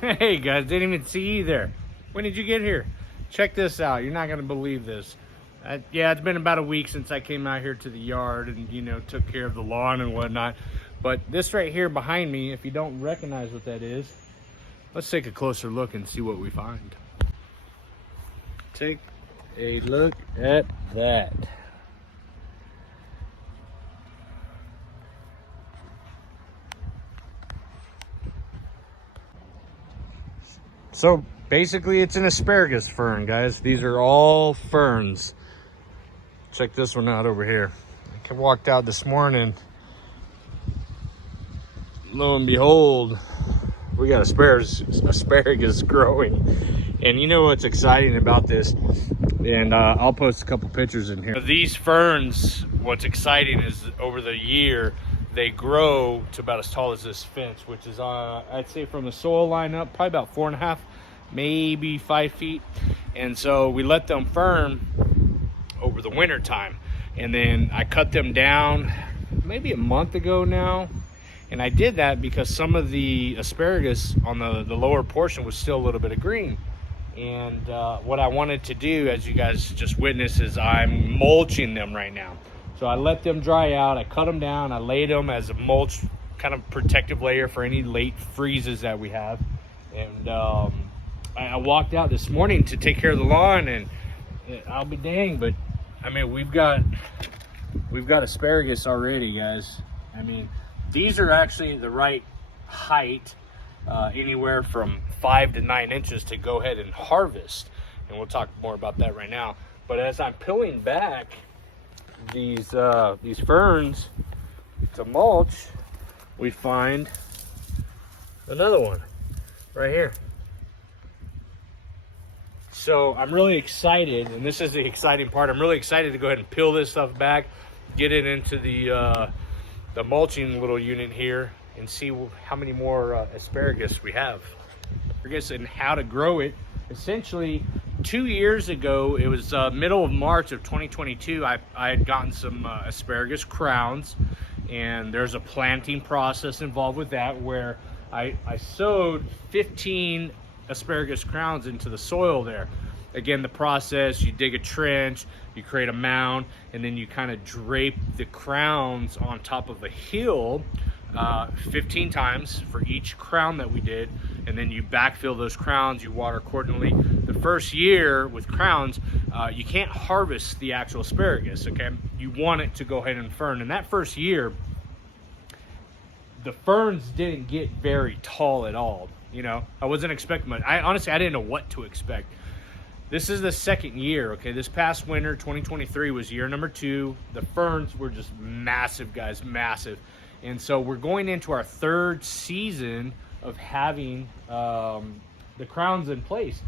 Hey guys, didn't even see you there. When did you get here? Check this out. You're not gonna believe this. Yeah, it's been about a week since I came out here to the yard and, you know, took care of the lawn and whatnot. But this right here behind me, if you don't recognize what that is, let's take a closer look and see what we find. Take a look at that. So basically it's an asparagus fern, guys. These are all ferns. Check this one out over here. I walked out this morning. Lo and behold, we got asparagus growing. And you know what's exciting about this? And I'll post a couple pictures in here. These ferns, what's exciting is over the year, they grow to about as tall as this fence, which is, I'd say from the soil line up, probably about 4.5, maybe 5 feet. And so we let them firm over the winter time. And then I cut them down maybe a month ago now. And I did that because some of the asparagus on the lower portion was still a little bit of green. And what I wanted to do, as you guys just witnessed, is I'm mulching them right now. So I let them dry out, I cut them down, I laid them as a mulch kind of protective layer for any late freezes that we have. And I walked out this morning to take care of the lawn, and I'll be dang, but I mean, we've got asparagus already, guys. I mean, these are actually the right height, anywhere from 5 to 9 inches to go ahead and harvest. And we'll talk more about that right now. But as I'm peeling back these ferns to mulch, we find another one right here. So I'm really excited, and this is the exciting part. I'm really excited to go ahead and peel this stuff back, get it into the mulching little unit here, and see how many more asparagus we have. Asparagus and how to grow it. Essentially, 2 years ago, it was middle of March of 2022, I had gotten some asparagus crowns, and there's a planting process involved with that where I sowed 15 asparagus crowns into the soil there. Again, the process, you dig a trench, you create a mound, and then you kind of drape the crowns on top of a hill 15 times for each crown that we did, and then you backfill those crowns, you water accordingly. The first year with crowns, you can't harvest the actual asparagus, okay? You want it to go ahead and fern. And that first year, the ferns didn't get very tall at all. You know, I wasn't expecting much. Honestly, I didn't know what to expect. This is the second year, okay? This past winter, 2023, was year number 2. The ferns were just massive, guys, massive. And so we're going into our third season of having the crowns in place.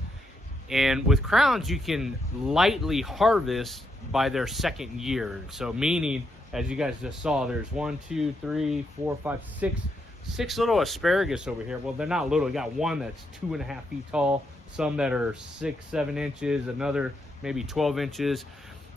And with crowns, you can lightly harvest by their second year. So meaning, as you guys just saw, there's 1, 2, 3, 4, 5, 6 little asparagus over here. Well, they're not little. You got one that's 2.5 feet tall, some that are 6, 7 inches, another maybe 12 inches.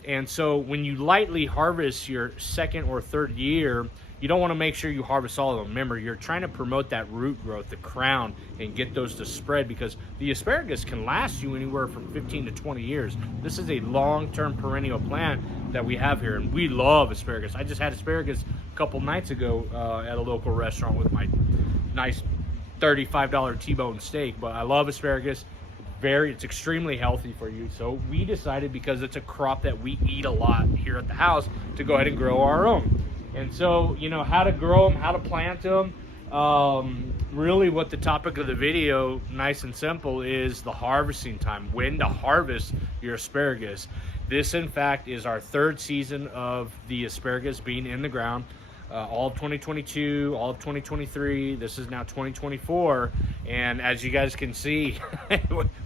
And so when you lightly harvest your second or third year, you don't want to make sure you harvest all of them. Remember, you're trying to promote that root growth, the crown, and get those to spread, because the asparagus can last you anywhere from 15 to 20 years. This is a long-term perennial plant that we have here, and we love asparagus. I just had asparagus a couple nights ago at a local restaurant with my nice $35 T-bone steak. But I love asparagus. It's extremely healthy for you. So we decided, because it's a crop that we eat a lot here at the house, to go ahead and grow our own. And so, you know, how to grow them, how to plant them. Really what the topic of the video, nice and simple, is the harvesting time, when to harvest your asparagus. This, in fact, is our third season of the asparagus being in the ground. All of 2022, all of 2023, this is now 2024. And as you guys can see,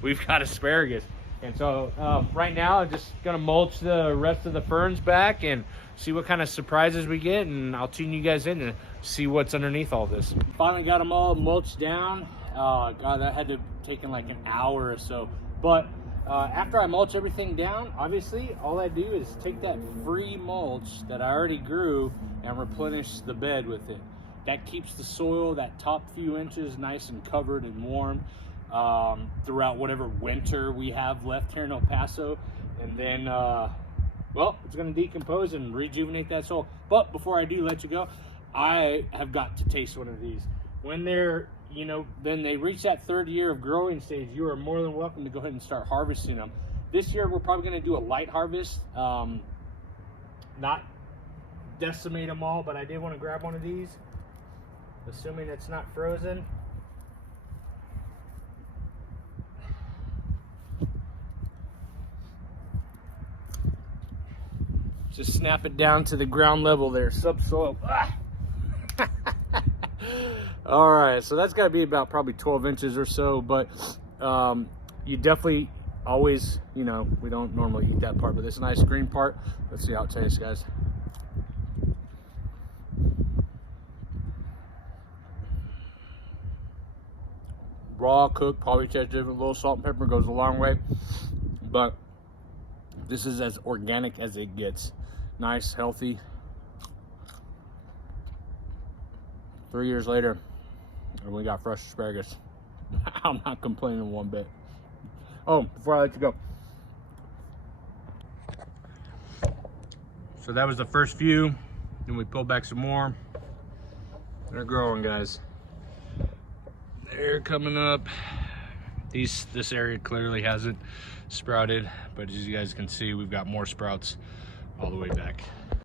we've got asparagus. And so right now I'm just gonna mulch the rest of the ferns back and see what kind of surprises we get, and I'll tune you guys in to see what's underneath all this. Finally got them all mulched down. God, that had to have taken like an hour or so. But after I mulch everything down, obviously all I do is take that free mulch that I already grew and replenish the bed with it. that keeps the soil, that top few inches, nice and covered and warm throughout whatever winter we have left here in El Paso. And then, well, it's going to decompose and rejuvenate that soil. But before I do let you go, I have got to taste one of these. When they're, you know, then they reach that 3rd year of growing stage, you are more than welcome to go ahead and start harvesting them. This year, we're probably going to do a light harvest, not decimate them all, but I did want to grab one of these, assuming it's not frozen. Just snap it down to the ground level there, subsoil. Ah! All right, so that's got to be about probably 12 inches or so, but you definitely always, you know, we don't normally eat that part, but this nice green part, let's see how it tastes, guys. Raw, cooked, probably tastes different. A little salt and pepper goes a long way, but this is as organic as it gets. Nice, healthy. 3 years later, and we got fresh asparagus. I'm not complaining one bit. Oh, before I let you go. So that was the first few. Then we pulled back some more. They're growing, guys. They're coming up. This area clearly hasn't sprouted, but as you guys can see, we've got more sprouts all the way back.